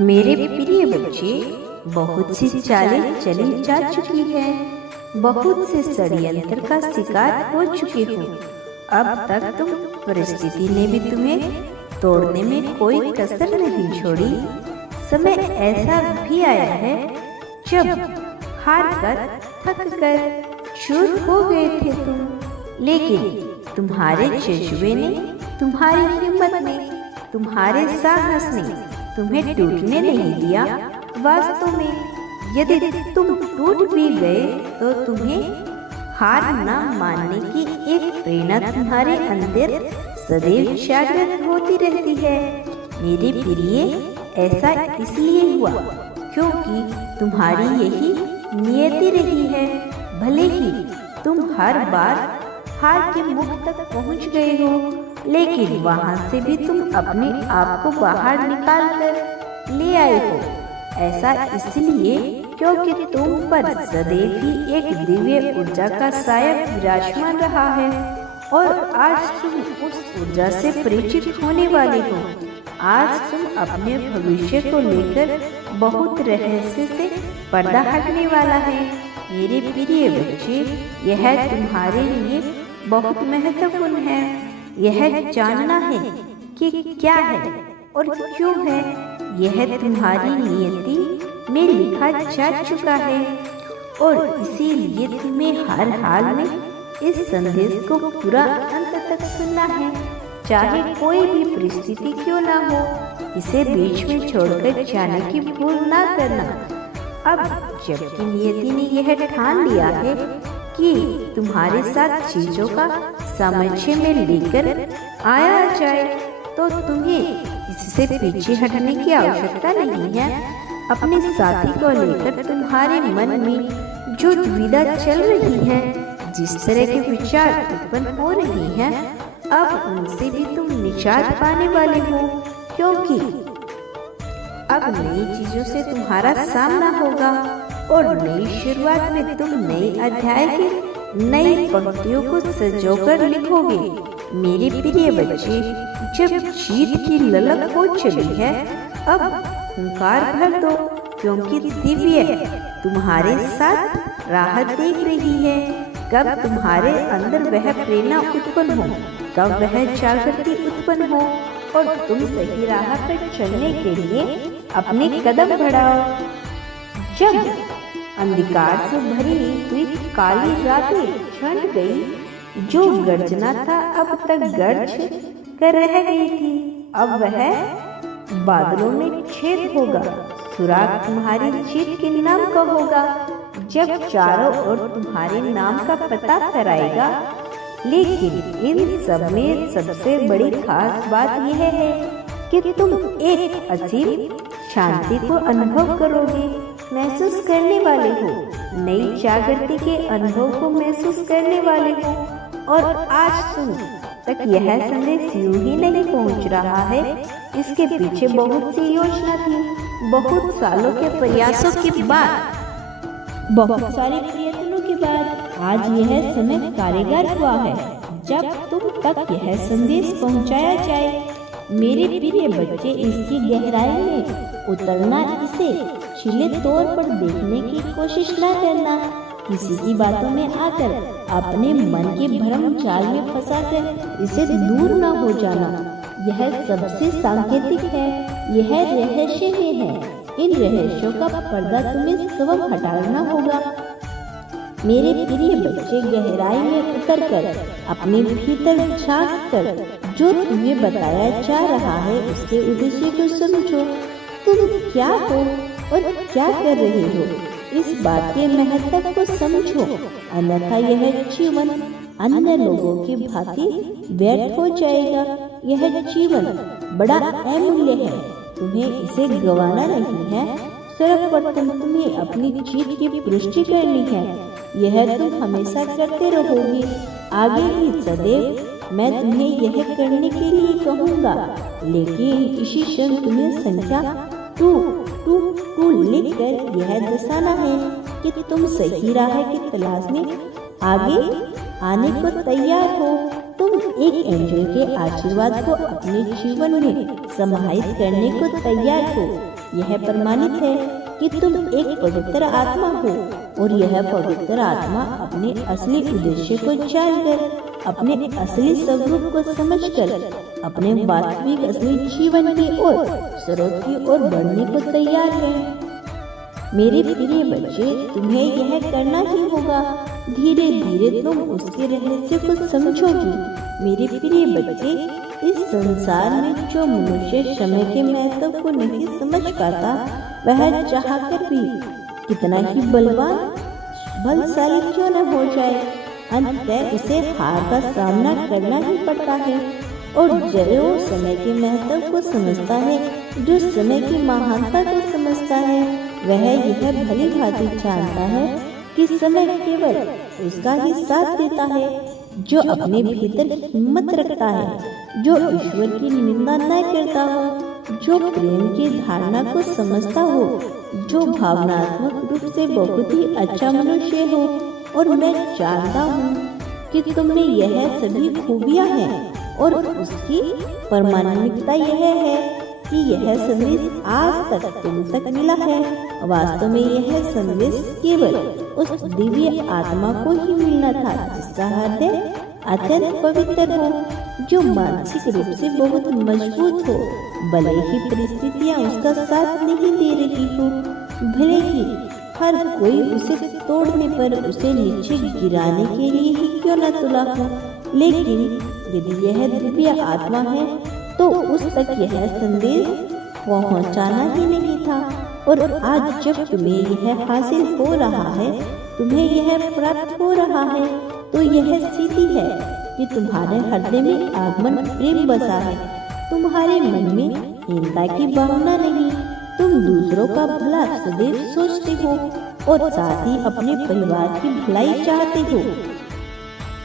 मेरे प्रिय बच्चे, बहुत सी चालें चली जा चुकी हैं, बहुत से षड्यंत्र का शिकार हो चुके हो। अब तक तुम परिस्थिति ने भी तुम्हें तोड़ने में कोई कसर नहीं छोड़ी। समय ऐसा भी आया है जब हार कर, थक कर, चूर हो गए थे तुम, लेकिन तुम्हारे जज्बे ने, तुम्हारी हिम्मत ने, तुम्हारे साहस ने तुम्हें टूटने नहीं दिया। वास्तव में यदि तुम टूट भी गए तो तुम्हें हार न मानने की एक प्रेरणा तुम्हारे अंदर सदैव जागृत होती रहती है। मेरे प्रिय, ऐसा इसलिए हुआ क्योंकि तुम्हारी यही नियति रही है। भले ही तुम हर बार हार के मुख तक पहुंच गए हो, लेकिन वहां से भी तुम अपने आप को बाहर निकाल कर ले आए हो। ऐसा इसलिए क्योंकि तुम पर सदैव ही एक दिव्य ऊर्जा का साया विराजमान रहा है और आज तुम उस ऊर्जा से परिचित होने वाले हो। आज तुम अपने भविष्य को लेकर बहुत रहस्य से पर्दा हटने वाला है। मेरे प्रिय बच्चे, यह तुम्हारे लिए बहुत महत्वपूर्ण है। यह जानना है कि क्या है और क्यों है, यह तुम्हारी नियति में लिखा जा चुका है और इसीलिए तुम्हें हर हाल में इस संदेश को पूरा अंत तक सुनना है, चाहे कोई भी परिस्थिति क्यों ना हो। इसे बीच में छोड़कर जाने की भूल ना करना। अब जबकि नियति ने यह ठान लिया है कि तुम्हारे साथ चीजों का सामंजस्य में लेकर आया जाए, तो तुम्हें इससे पीछे हटने की आवश्यकता नहीं है। अपने साथी को लेकर तुम्हारे मन में जो दुविधा चल रही है, जिस तरह के विचार उत्पन्न हो रही हैं, अब उनसे भी तुम निजात पाने वाले हो, क्योंकि अब नई चीजों से तुम्हारा सामना होगा और नई शुरुआत में तुम नए अध्याय के नई पंक्तियों को सजोकर लिखोगे। मेरे प्रिय बच्चे, जब जीत की ललक हो चली है, अब हुंकार भर दो, क्योंकि दिव्य तुम्हारे साथ राह देख रही है। कब तुम्हारे अंदर वह प्रेरणा उत्पन्न हो, कब वह जागृति उत्पन्न हो और तुम सही राह पर चलने के लिए अपने कदम बढ़ाओ। जब अंधकार से भरी हुई काली रातें छंट गई, जो गर्जना था अब तक गर्ज कर रह गई थी, अब वह बादलों में छेद होगा। सुराग तुम्हारी जीत के नाम का होगा, जब चारों ओर तुम्हारे नाम का पता कराएगा। लेकिन इन सब में सबसे बड़ी खास बात यह है कि तुम एक असीम शांति को अनुभव करोगे, महसूस करने वाले हो, नई जागृति के अनुभव को महसूस करने वाले हो। और आज तुम तक यह संदेश यूं ही नहीं पहुंच रहा है, इसके पीछे बहुत सी योजना थी। बहुत सालों के प्रयासों के बाद, बहुत सारे प्रयत्नों के बाद आज यह समय कारगर हुआ है जब तुम तक यह संदेश पहुंचाया जाए। मेरे प्रिय बच्चे, इसकी गहराई में उतरना, इसे छिले तौर पर देखने की कोशिश न करना। किसी की बातों में आकर अपने मन के भ्रम जाल में फंसाकर इसे दूर न हो जाना, यह सबसे सांकेतिक है। यह रहस्य में है, इन रहस्यों का पर्दा तुम्हें स्वयं हटाना होगा। मेरे प्रिय बच्चे, गहराई में उतरकर अपने भीतर झांक कर जो तुम्हें बताया जा रहा है उसके उद्देश्य को समझो। तुम क्या हो और क्या कर रहे हो, इस बात के महत्व को समझो, अन्यथा यह जीवन अन्य लोगों की भांति व्यर्थ हो जाएगा। यह जीवन बड़ा अमूल्य है, तुम्हें इसे गंवाना नहीं है। सर्वप्रथम तुम्हें अपनी जीत की पुष्टि करनी है। यह तुम हमेशा करते रहोगे, आगे भी सदैव मैं तुम्हें यह करने के लिए कहूँगा। लेकिन इसी क्षण तुम्हें संख्या 2 लिखकर यह दर्शाना है कि तुम सही राह की तलाश में आगे आने को तैयार हो। तुम एक एंजल के आशीर्वाद को अपने जीवन में समाहित करने को तैयार हो। यह प्रमाणित है कि तुम एक पवित्र आत्मा हो और यह पवित्र आत्मा अपने असली उद्देश्य को जानकर, अपने असली स्वरूप को समझकर, अपने वास्तविक असली जीवन की ओर स्रोत की ओर बढ़ने को तैयार है। मेरे प्रिय बच्चे, तुम्हें यह करना ही होगा। धीरे धीरे तुम उसके रहस्य को समझोगे। मेरे प्रिय बच्चे, इस संसार में जो मनुष्य समय के महत्व को नहीं समझ पाता, वह चाहकर भी कितना ही बलशाली क्यों न हो जाए, अंततः उसे हार का सामना करना ही पड़ता है। और जो समय के महत्व को समझता है, जो समय की महानता को समझता है, वह यह भली भांति जानता है कि समय केवल उसका ही साथ देता है। जो अपने भीतर हिम्मत रखता है, जो ईश्वर की निंदा न करता हो, जो प्रेम की धारणा को समझता हो, जो भावनात्मक रूप से बहुत ही अच्छा मनुष्य हो। और मैं जानता हूँ कि तुमने यह सभी खूबियाँ हैं और उसकी प्रामाणिकता यह है कि यह संदेश आज तक तुम तक मिला है। वास्तव में यह संदेश केवल उस दिव्य आत्मा को ही मिलना था जिसका हृदय अत्यंत पवित्र हो, जो मानसिक रूप से बहुत मजबूत हो, भले ही परिस्थितियाँ उसका साथ नहीं दे रही हो, भले ही हर कोई उसे तोड़ने पर उसे नीचे गिराने के लिए ही क्यों न तुला हो, लेकिन यदि यह दिव्य आत्मा है तो उस तक यह संदेश पहुंचाना ही नहीं था। और आज जब तुम्हें यह हासिल हो रहा है, तुम्हें यह प्राप्त हो रहा है, तो यह सीधी है कि तुम्हारे हृदय में आगमन प्रेम बसा है। तुम्हारे मन में हीनता की भावना नहीं, तुम दूसरों का भला सदैव सोचते हो और साथ ही अपने परिवार की भलाई चाहते हो।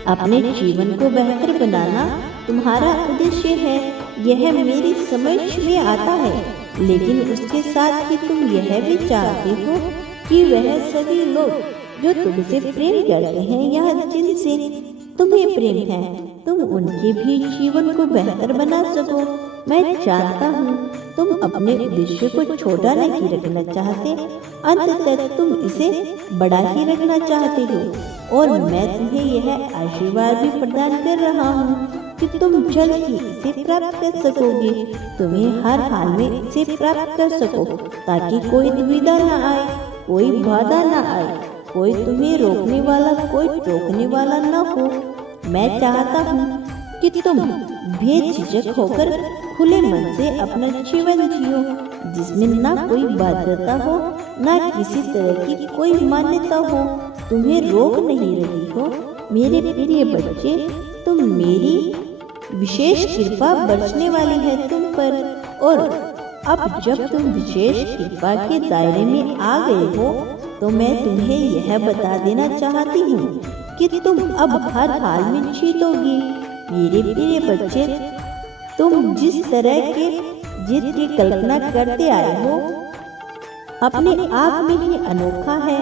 अपने जीवन को बेहतर बनाना तुम्हारा उद्देश्य है, यह मेरी समझ में आता है। लेकिन उसके साथ ही तुम यह भी चाहते हो कि वह सभी लोग जो तुमसे प्रेम करते हैं या जिनसे तुम्हें प्रेम है, तुम उनके भी जीवन को बेहतर बना सको। मैं जानता हूँ तुम अपने उद्देश्य को छोटा नहीं रखना चाहते, अंत तक तुम इसे बड़ा ही रखना चाहते हो। और मैं तुम्हें यह आशीर्वाद भी प्रदान कर रहा हूँ कि तुम जल्द ही इसे प्राप्त कर सकोगे। तुम्हें हर हाल में इसे प्राप्त कर सको, ताकि कोई दुविधा न आए, कोई बाधा न आए, कोई तुम्हें रोकने वाला, कोई टोकने वाला न हो। मैं चाहता हूँ कि तुम बेझिझक होकर खुले मन से अपना जीवन जियो, जिसमें ना कोई बाध्यता हो, ना किसी तरह की कोई मान्यता हो तुम्हें रोक नहीं रही हो। मेरे प्रिय बच्चे, तुम मेरी विशेष कृपा बरसने वाली है तुम पर। और अब जब तुम विशेष कृपा के दायरे में आ गए हो, तो मैं तुम्हें यह बता देना चाहती हूँ कि तुम अब हर हाल में जीतोगे। मेरे प्रिय बच्चे, तुम जिस तरह के जीत की कल्पना करते आए हो, अपने आप में ही अनोखा है।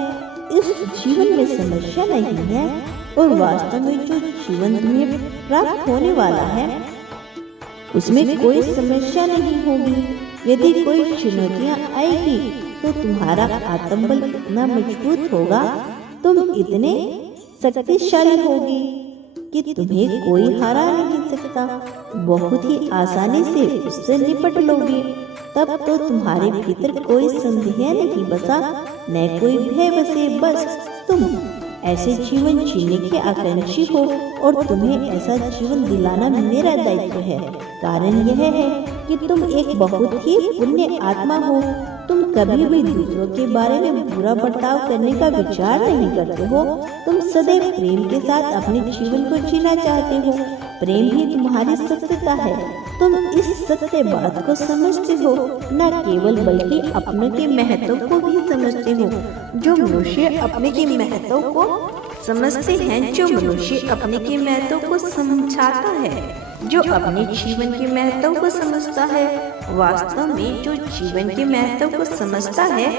इस जीवन में समस्या नहीं है, और वास्तव में जो जीवन तुम्हें प्राप्त होने वाला है, उसमें कोई समस्या नहीं होगी। यदि कोई चुनौतियाँ आएगी, तो तुम्हारा आत्मबल इतना मजबूत होगा, तुम इतने शक्तिशाली होगी कि तुम्हें कोई हरा नहीं सकता। बहुत ही आसानी से उससे निपट लोगे। तब तो तुम्हारे भीतर कोई संदेह नहीं बसा, न कोई भय बसे। बस तुम ऐसे जीवन जीने के आकांक्षी हो, और तुम्हें ऐसा जीवन दिलाना मेरा दायित्व है। कारण यह है कि तुम एक बहुत ही पुण्य आत्मा हो। तुम कभी भी दूसरों के बारे में बुरा बर्ताव करने का विचार नहीं करते हो। तुम सदैव प्रेम के साथ अपने जीवन को जीना चाहते हो। प्रेम ही तुम्हारी सत्यता है। तुम इस सत्य बात को समझते हो, न केवल बल्कि अपने के महत्व को भी समझते हो। जो मनुष्य अपने के महत्व को समझते हैं, जो मनुष्य अपने के महत्व को समझाता है, जो अपने जीवन के महत्व को समझता है, वास्तव में जो जीवन के महत्व को समझता है,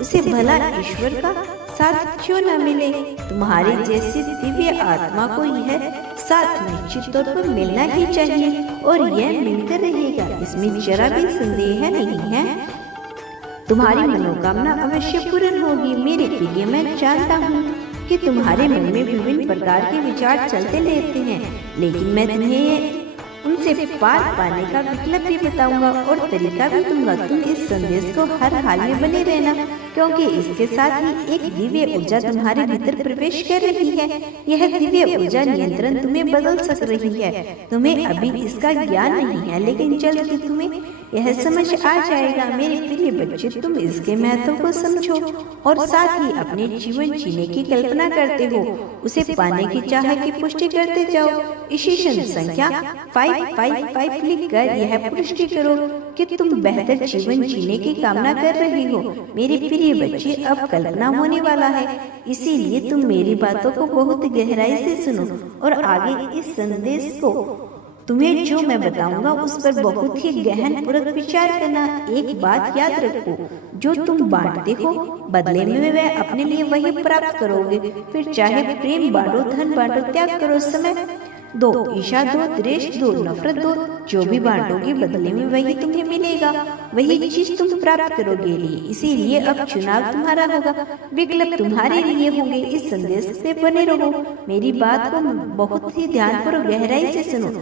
उसे भला ईश्वर का साथ क्यों न मिले। तुम्हारी जैसी दिव्य आत्मा को यह साथ निश्चित तौर पर मिलना ही चाहिए, और यह मिलकर रहेगा, इसमें जरा भी संदेह नहीं है। तुम्हारी मनोकामना अवश्य पूर्ण होगी। मेरे प्रिय, मैं जानता हूँ कि तुम्हारे मन में विभिन्न प्रकार के विचार चलते रहते हैं, लेकिन मैं तुम्हें उनसे पार पाने का विकल्प भी बताऊंगा और तरीका भी दूंगा। तुम इस संदेश को हर हाल में बने रहना, क्योंकि इसके साथ ही एक दिव्य ऊर्जा तुम्हारे भीतर प्रवेश कर रही है। यह दिव्य ऊर्जा नियंत्रण तुम्हें बदल सक रही है। तुम्हें अभी इसका ज्ञान नहीं है, लेकिन जल्द ही तुम्हें यह समझ आ जाएगा। मेरे प्रिय बच्चे, तुम इसके महत्व को समझो और साथ ही अपने जीवन जीने की कल्पना करते हो। उसे पाने की चाह की पुष्टि करते जाओ। ईशेषण संख्या 555 लिखकर यह पुष्टि करो कि तुम बेहतर जीवन जीने की कामना कर रहे हो। मेरे प्रिय बच्चे, अब कल्पना होने वाला है, इसीलिए तुम मेरी बातों को बहुत गहराई से सुनो और आगे इस संदेश को तुम्हें जो मैं बताऊंगा उस पर बहुत ही गहन पूर्वक विचार करना। एक बात याद रखो, जो तुम बांटते हो बदले में वह अपने लिए वही प्राप्त करोगे। फिर चाहे प्रेम बांटो, धन बांटो, त्याग करो, समय दो, ईर्ष्या दो, द्वेष दो, नफरत दो, जो भी बांटोगे बदले में वही तुम्हें मिलेगा, वही चीज तुम प्राप्त करोगे। इसीलिए अब चुनाव तुम्हारा होगा, विकल्प तुम्हारे लिए होंगे। इस संदेश से बने रहो। मेरी बात को बहुत ही ध्यानपूर्वक गहराई से सुनो।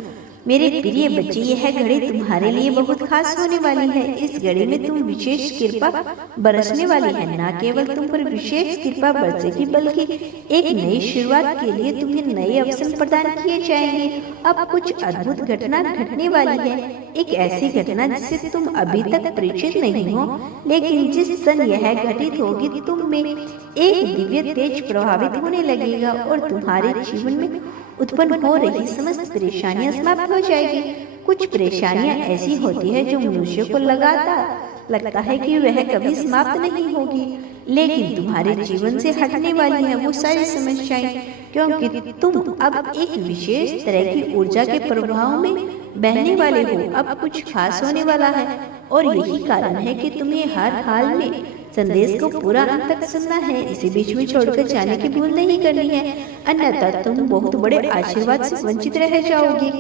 मेरे प्रिय बच्चे, यह घड़ी तुम्हारे लिए बहुत खास होने वाली है। इस घड़ी में तुम विशेष कृपा बरसने वाली है। न केवल तुम पर विशेष कृपा बरसेगी, बल्कि एक नई शुरुआत के लिए तुम्हें नए अवसर प्रदान किए जाएंगे। अब कुछ अद्भुत घटना घटने वाली है, एक ऐसी घटना जिससे तुम अभी तक परिचित नहीं हो, लेकिन जिस क्षण यह घटित होगी तुम में एक दिव्य तेज प्रभावित होने लगेगा और तुम्हारे जीवन में उत्पन्न हो रही समस्त परेशानियां समाप्त हो जाएगी। कुछ परेशानियां ऐसी होती है जो मनुष्य को लगता है कि वह कभी समाप्त नहीं होगी, लेकिन तुम्हारे जीवन से हटने वाली है वो सारी समस्याएं, क्योंकि तुम अब एक विशेष तरह की ऊर्जा के प्रभाव में बहने वाले हो। अब कुछ खास होने वाला है और यही कारण है कि तुम्हें हर हाल में संदेश को पूरा अंत तक सुनना है। इसे बीच में छोड़कर जाने की भूल नहीं करनी है, अन्यथा तुम बहुत बड़े आशीर्वाद से वंचित रह जाओगे।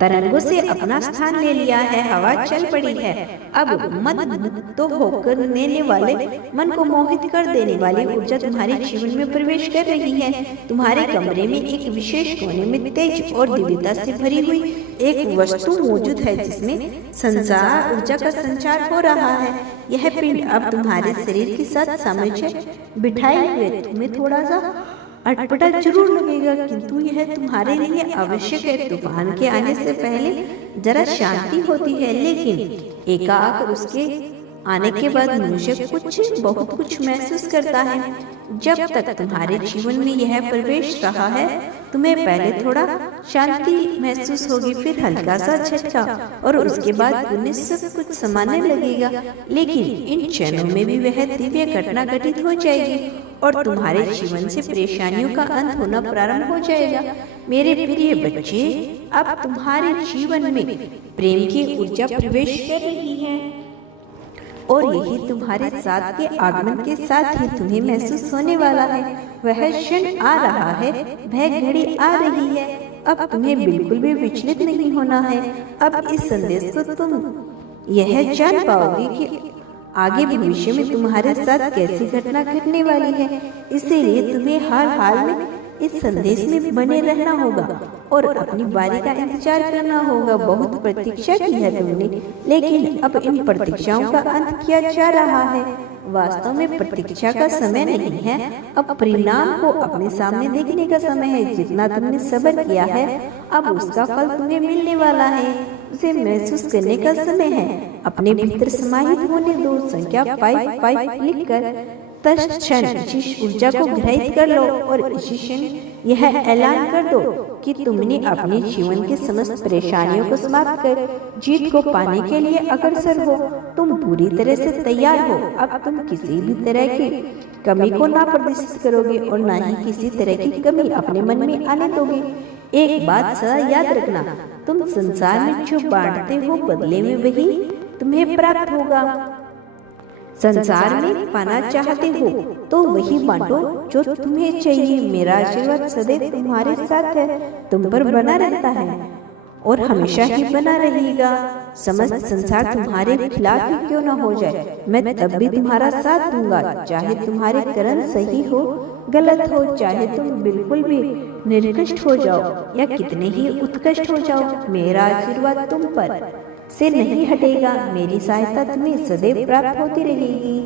तरंगों से अपना स्थान ले लिया है, हवा चल पड़ी है। अब मद तो होकर लेने वाले मन को मोहित कर देने वाली ऊर्जा तुम्हारे जीवन में प्रवेश कर रही है। तुम्हारे कमरे में एक विशेष कोने में तेज और दिव्यता से भरी हुई एक वस्तु मौजूद है, जिसमें संचार ऊर्जा का संचार हो रहा है। यह पिंड अब तुम्हारे शरीर के साथ सामंजस्य बिठाए हुए तुम्हें थोड़ा सा अटपटा जरूर लगेगा, किंतु यह तुम्हारे लिए आवश्यक है। तूफान के आने से पहले जरा शांति होती है, लेकिन एकाएक उसके आने के बाद मनुष्य बहुत कुछ महसूस करता है। जब तक तुम्हारे जीवन में यह प्रवेश रहा है, तुम्हें पहले थोड़ा शांति महसूस होगी, फिर हल्का सा झटका और उसके बाद पुनः सब कुछ सामान्य लगेगा। लेकिन इन क्षणों में भी वह दिव्य घटना घटित हो जाएगी और तुम्हारे जीवन से परेशानियों का अंत होना प्रारंभ हो जाएगा। मेरे प्रिय बच्चे, अब तुम्हारे जीवन में प्रेम की ऊर्जा प्रवेश कर रही है और यही तुम्हारे साथ के आगमन के साथ ही तुम्हें महसूस होने वाला है। वह क्षण आ रहा है, वह घड़ी आ रही है। अब तुम्हें बिल्कुल भी विचलित नहीं होना है। अब इस संदेश को तुम यह जान पाओगे कि आगे भविष्य में तुम्हारे साथ कैसी घटना घटने वाली है। इसीलिए तुम्हें हर हाल में इस संदेश में बने रहना होगा और अपनी बारी का इंतजार करना होगा। बहुत प्रतीक्षा की है तुमने, लेकिन अब इन प्रतीक्षाओं का अंत किया जा रहा है। वास्तव में प्रतीक्षा का समय नहीं है, अब परिणाम को अपने सामने देखने का समय है। जितना तुमने सब्र किया है, अब उसका फल तुम्हें मिलने वाला है। उसे महसूस करने का समय है। अपने भीतर समाहित होने दो। संख्या 55 लिखकर तत्क्षण इस ऊर्जा को ग्रहित कर लो और इसी क्षण यह ऐलान कर दो कि तुमने अपने जीवन की समस्त परेशानियों को समाप्त कर जीत को पाने के लिए अग्रसर हो। तुम पूरी तरह से तैयार हो। अब तुम किसी भी तरह की कमी को ना प्रदर्शित करोगे और ना ही किसी तरह की कमी अपने मन में आने दोगे। एक बात सदा याद रखना, तुम संसार में जो बांटते हो बदले में वही तुम्हें प्राप्त होगा। संसार में पाना चाहते हो तो वही बांटो जो तुम्हें चाहिए। मेरा आशीर्वाद सदैव तुम्हारे साथ है, तुम पर बना रहता है। और हमेशा ही बना रहेगा। समस्त संसार तुम्हारे खिलाफ ही क्यों न हो जाए, मैं तब भी तुम्हारा साथ दूंगा। चाहे तुम्हारे कर्म सही हो गलत हो, चाहे तुम बिल्कुल भी निर्कृष्ट हो जाओ या कितने ही उत्कृष्ट हो जाओ, मेरा आशीर्वाद तुम पर से नहीं हटेगा। मेरी सहायता तुम्हें सदैव प्राप्त होती रहेगी।